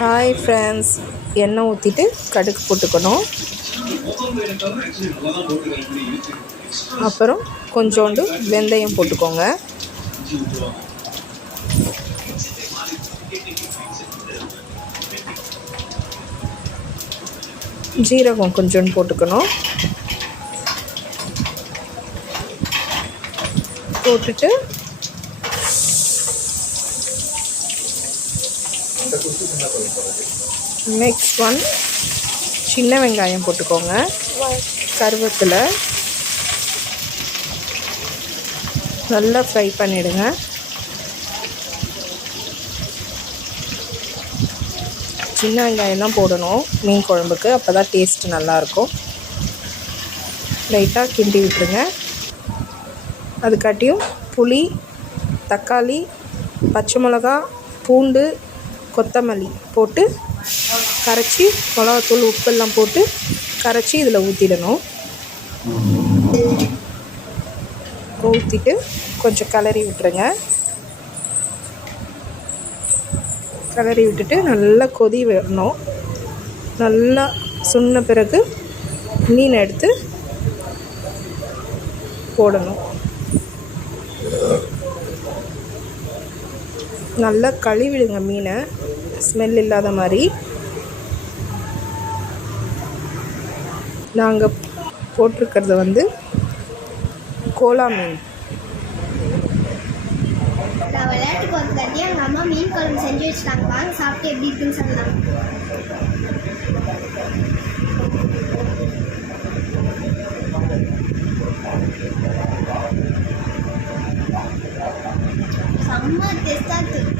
Hi friends, எண்ணெய் ஊற்றிட்டு கடுகு போட்டுக்கணும். அப்புறம் கொஞ்சோண்டு வெந்தயம் போட்டுக்கோங்க. ஜீரகம் கொஞ்சோண்டு போட்டுக்கணும். போட்டுட்டு நெக்ஸ்ட் ஒன் சின்ன வெங்காயம் போட்டுக்கோங்க. கருவேப்பிலை நல்லா ஃப்ரை பண்ணிவிடுங்க. சின்ன வெங்காயம் தான் போடணும் மீன் குழம்புக்கு, அப்போ தான் டேஸ்ட்டு நல்லாயிருக்கும். லைட்டாக கிண்டி விட்டுருங்க. அதுக்காட்டியும் புளி, தக்காளி, பச்சை மிளகா, பூண்டு, கொத்தமல்லி போட்டு கரைச்சி, மிளகாத்தூள், உப்பெல்லாம் போட்டு கரைச்சி இதில் ஊற்றிடணும். ஊற்றிட்டு கொஞ்சம் கிளறி விட்டுருங்க. கிளறி விட்டுட்டு நல்லா கொதி வரணும். நல்லா சுண்ட பிறகு மீனை எடுத்து போடணும். நல்லா கழுவிடுங்க மீனை, ஸ்மெல் இல்லாத மாதிரி. நாங்கள் போட்டிருக்கிறது கோலா மீன். நான் விளையாட்டுக்கு ஒரு தட்டி எங்கள் அம்மா மீன் குழம்பு செஞ்சு வச்சுட்டாங்க. வாங்க சாப்பிட்டு எப்படி இருக்குன்னு சொல்லலாம். செம்ம டேஸ்டாக இருக்குது.